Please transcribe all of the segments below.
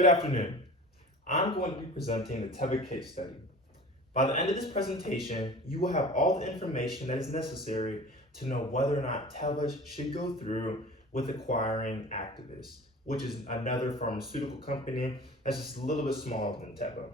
Good afternoon. I'm going to be presenting the Teva case study. By the end of this presentation, you will have all the information that is necessary to know whether or not Teva should go through with acquiring Actavis, which is another pharmaceutical company that's just a little bit smaller than Teva.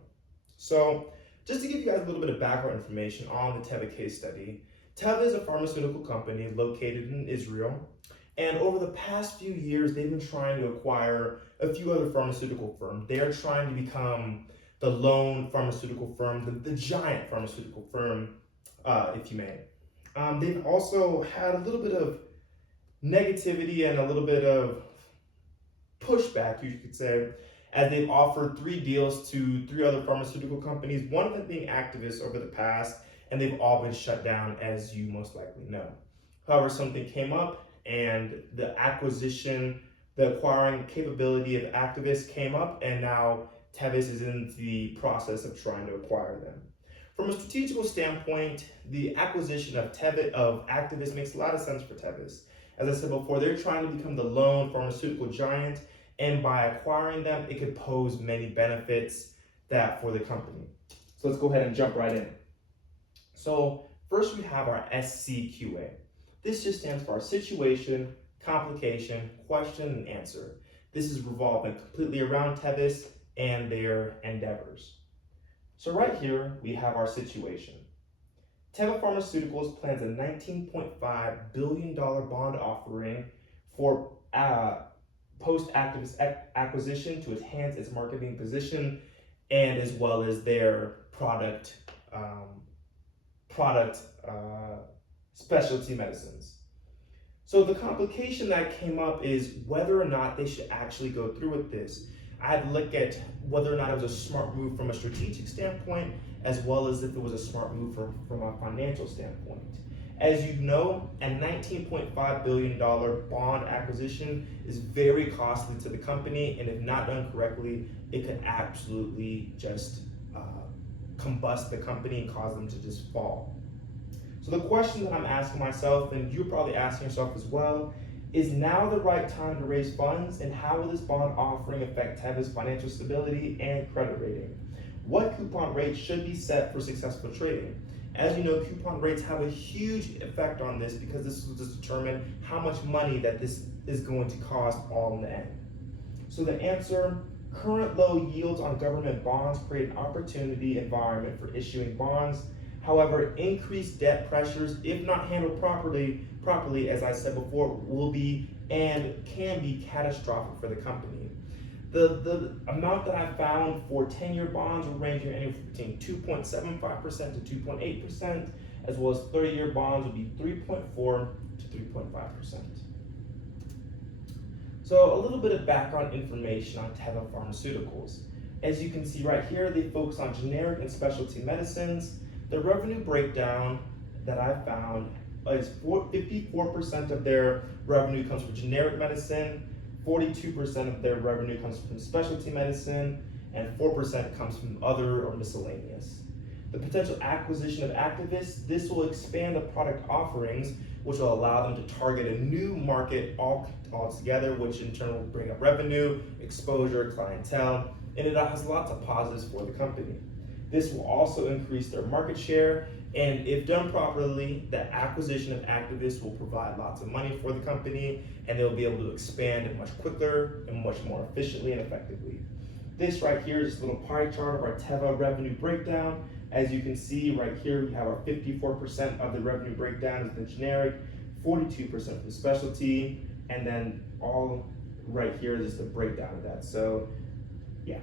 So, just to give you guys a little bit of background information on the Teva case study, Teva is a pharmaceutical company located in Israel. And over the past few years, they've been trying to acquire a few other pharmaceutical firms. They are trying to become the lone pharmaceutical firm, the giant pharmaceutical firm, if you may. They've also had a little bit of negativity and a little bit of pushback, you could say, as they've offered 3 deals to 3 other pharmaceutical companies, one of them being Actavis over the past, and they've all been shut down, as you most likely know. However, something came up, and the acquiring capability of Actavis came up, and now Tevas is in the process of trying to acquire them. From a strategical standpoint, the acquisition of Actavis makes a lot of sense for Tevas. As I said before, they're trying to become the lone pharmaceutical giant, and by acquiring them, it could pose many benefits for the company. So let's go ahead and jump right in. So first we have our SCQA. This just stands for our situation, complication, question, and answer. This is revolving completely around Tevas and their endeavors. So right here, we have our situation. Teva Pharmaceuticals plans a $19.5 billion bond offering for post-Actavis acquisition to enhance its marketing position and as well as their product specialty medicines. So the complication that came up is whether or not they should actually go through with this. I had to look at whether or not it was a smart move from a strategic standpoint, as well as if it was a smart move from a financial standpoint. As you know, a $19.5 billion bond acquisition is very costly to the company, and if not done correctly, it could absolutely just combust the company and cause them to just fall. So the question that I'm asking myself, and you're probably asking yourself as well, is now the right time to raise funds, and how will this bond offering affect Teva's financial stability and credit rating? What coupon rate should be set for successful trading? As you know, coupon rates have a huge effect on this because this will just determine how much money that this is going to cost all in the end. So the answer, current low yields on government bonds create an opportunity environment for issuing bonds. However, increased debt pressures, if not handled properly, as I said before, will be and can be catastrophic for the company. The amount that I found for 10-year bonds will range anywhere between 2.75% to 2.8%, as well as 30-year bonds will be 3.4 to 3.5%. So a little bit of background information on Teva Pharmaceuticals. As you can see right here, they focus on generic and specialty medicines. The revenue breakdown that I found is 54% of their revenue comes from generic medicine, 42% of their revenue comes from specialty medicine, and 4% comes from other or miscellaneous. The potential acquisition of Actavis, this will expand the product offerings, which will allow them to target a new market altogether, which in turn will bring up revenue, exposure, clientele, and it has lots of positives for the company. This will also increase their market share, and if done properly, the acquisition of Actavis will provide lots of money for the company, and they'll be able to expand it much quicker and much more efficiently and effectively. This right here is a little pie chart of our Teva revenue breakdown. As you can see right here, we have our 54% of the revenue breakdown is the generic, 42% for the specialty, and then all right here is just the breakdown of that. So, yeah.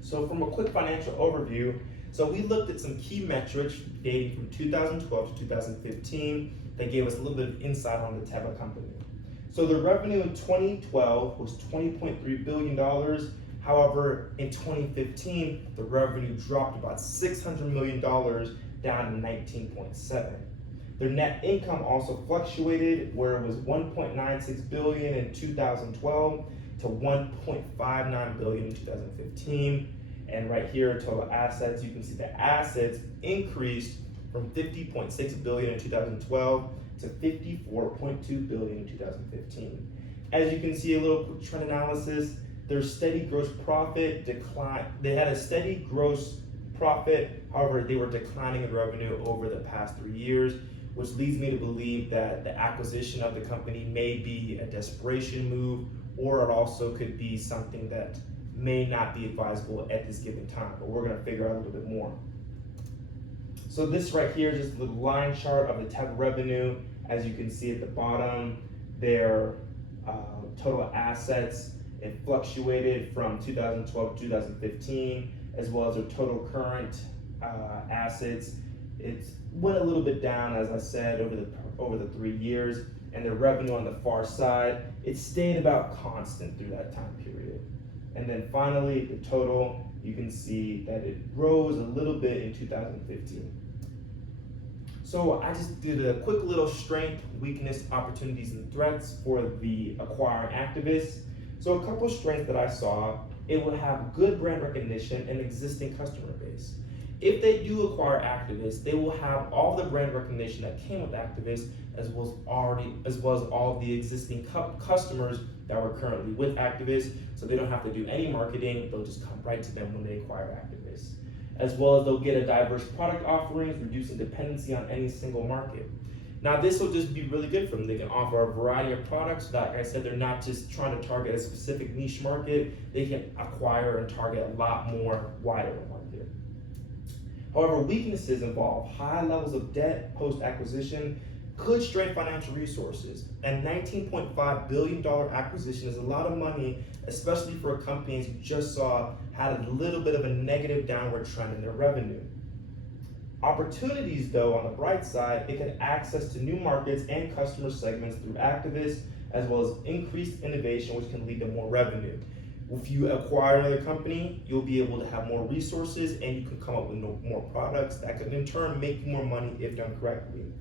So from a quick financial overview, so we looked at some key metrics dating from 2012 to 2015 that gave us a little bit of insight on the Teva company. So the revenue in 2012 was $20.3 billion. However, in 2015, the revenue dropped about $600 million down to 19.7. Their net income also fluctuated, where it was $1.96 billion in 2012 to $1.59 billion in 2015. And right here, total assets, you can see the assets increased from $50.6 billion in 2012 to $54.2 billion in 2015. As you can see, a little quick trend analysis, their steady gross profit decline. They had a steady gross profit, however, they were declining in revenue over the past 3 years, which leads me to believe that the acquisition of the company may be a desperation move, or it also could be something that may not be advisable at this given time, but we're gonna figure out a little bit more. So this right here is just a little line chart of the type of revenue. As you can see at the bottom, their total assets, it fluctuated from 2012 to 2015, as well as their total current assets. It went a little bit down, as I said, over the 3 years, and their revenue on the far side, it stayed about constant through that time period. And then finally, the total, you can see that it rose a little bit in 2015. So I just did a quick little strength, weakness, opportunities, and threats for the acquiring activists. So a couple strengths that I saw, it would have good brand recognition and existing customer base. If they do acquire activists, they will have all the brand recognition that came with activists, as well as all the existing customers that were currently with activists, so they don't have to do any marketing, they'll just come right to them when they acquire activists. As well as they'll get a diverse product offerings, reducing dependency on any single market. Now this will just be really good for them. They can offer a variety of products. Like I said, they're not just trying to target a specific niche market, they can acquire and target a lot more wider market. However, weaknesses involve high levels of debt post-acquisition, could strain financial resources. And $19.5 billion acquisition is a lot of money, especially for companies you just saw had a little bit of a negative downward trend in their revenue. Opportunities, though, on the bright side, it can access to new markets and customer segments through activists, as well as increased innovation, which can lead to more revenue. If you acquire another company, you'll be able to have more resources and you can come up with more products that can in turn make more money if done correctly.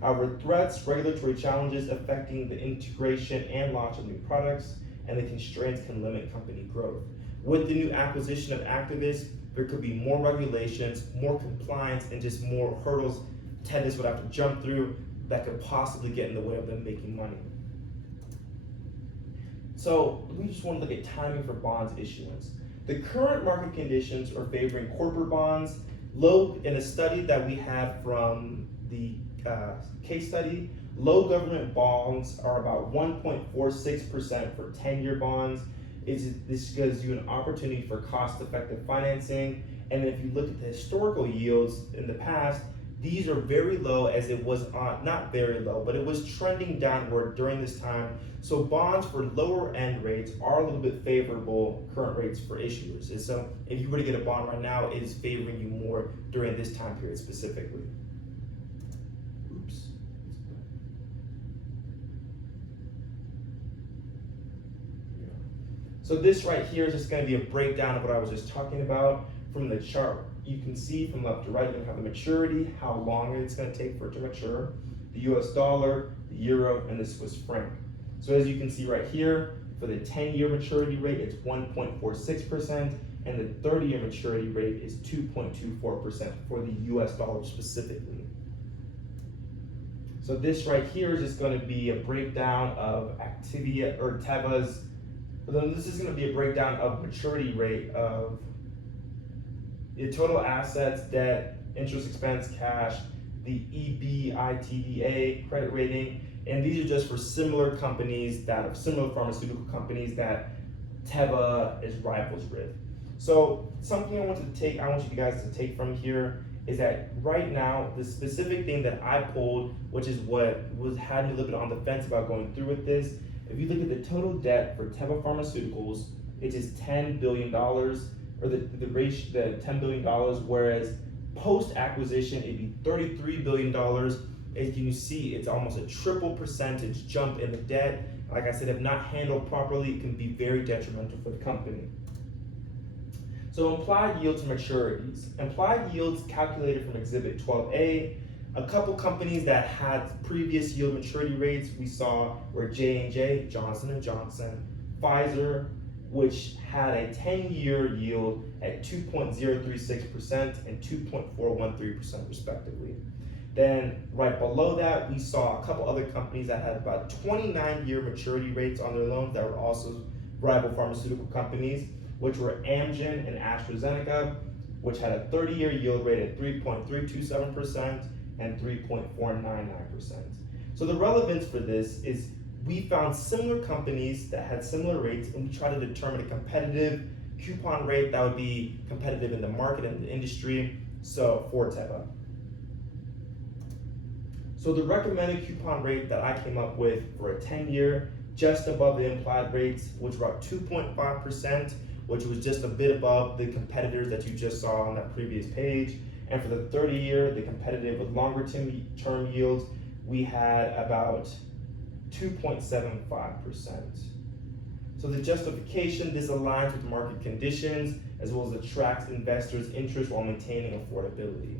However, threats, regulatory challenges affecting the integration and launch of new products, and the constraints can limit company growth. With the new acquisition of activists, there could be more regulations, more compliance, and just more hurdles Tevas would have to jump through that could possibly get in the way of them making money. So we just want to look at timing for bonds issuance. The current market conditions are favoring corporate bonds. In a study that we had from the case study, low government bonds are about 1.46% for 10-year bonds. This gives you an opportunity for cost-effective financing. And if you look at the historical yields in the past, these are very low, as it was not very low, but it was trending downward during this time. So bonds for lower end rates are a little bit favorable current rates for issuers. And so if you were to get a bond right now, it is favoring you more during this time period specifically. Oops. So this right here is just going to be a breakdown of what I was just talking about from the chart. You can see from left to right, you have the maturity, how long it's going to take for it to mature, the US dollar, the euro, and the Swiss franc. So as you can see right here, for the 10-year maturity rate, it's 1.46%, and the 30-year maturity rate is 2.24% for the US dollar specifically. So this right here is just going to be a breakdown of Activia or Tevas. Then this is going to be a breakdown of maturity rate of the total assets, debt, interest expense, cash, the EBITDA credit rating, and these are just for similar companies similar pharmaceutical companies that Teva is rivals with. So something I want you guys to take from here is that right now, the specific thing that I pulled, which is what had me a little bit on the fence about going through with this, if you look at the total debt for Teva Pharmaceuticals, it is $10 billion, or the ratio, the $10 billion, whereas post-acquisition, it'd be $33 billion. As you see, it's almost a triple percentage jump in the debt. Like I said, if not handled properly, it can be very detrimental for the company. So implied yield to maturities. Implied yields calculated from Exhibit 12A. A couple companies that had previous yield maturity rates we saw were J&J, Johnson & Johnson, Pfizer, which had a 10-year yield at 2.036% and 2.413% respectively. Then right below that, we saw a couple other companies that had about 29-year maturity rates on their loans that were also rival pharmaceutical companies, which were Amgen and AstraZeneca, which had a 30-year yield rate at 3.327% and 3.499%. So the relevance for this is we found similar companies that had similar rates, and we tried to determine a competitive coupon rate that would be competitive in the market and the industry, so for Teva. So the recommended coupon rate that I came up with for a 10-year, just above the implied rates, which were about 2.5%, which was just a bit above the competitors that you just saw on that previous page. And for the 30-year, the competitive with longer term yields, we had about 2.75%. So the justification, this aligns with market conditions as well as attracts investors' interest while maintaining affordability.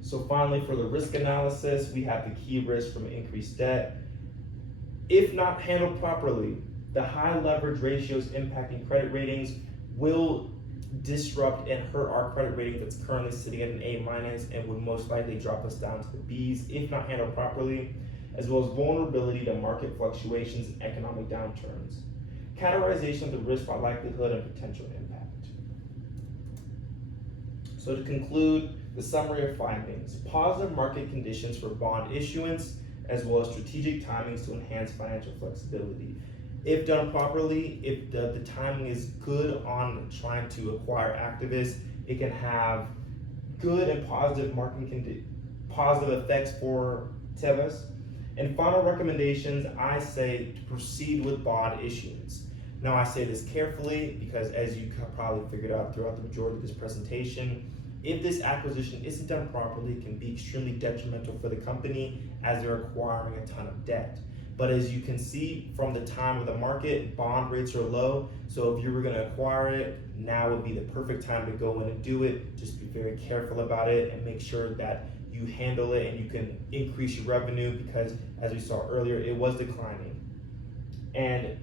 So finally, for the risk analysis, we have the key risk from increased debt. If not handled properly, the high leverage ratios impacting credit ratings will disrupt and hurt our credit rating that's currently sitting at an A- and would most likely drop us down to the Bs if not handled properly, as well as vulnerability to market fluctuations and economic downturns. Categorization of the risk by likelihood and potential impact. So to conclude, the summary of findings: positive market conditions for bond issuance, as well as strategic timings to enhance financial flexibility. If done properly, if the timing is good on trying to acquire activists, it can have good and positive positive effects for Tevas. And final recommendations, I say to proceed with bond issuance. Now I say this carefully because, as you probably figured out throughout the majority of this presentation, if this acquisition isn't done properly, it can be extremely detrimental for the company as they're acquiring a ton of debt. But as you can see from the time of the market, bond rates are low. So if you were going to acquire it, now would be the perfect time to go in and do it. Just be very careful about it and make sure that you handle it and you can increase your revenue, because as we saw earlier, it was declining. And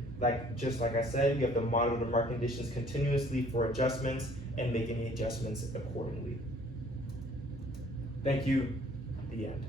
just like I said, you have to monitor the market conditions continuously for adjustments and make any adjustments accordingly. Thank you. The end.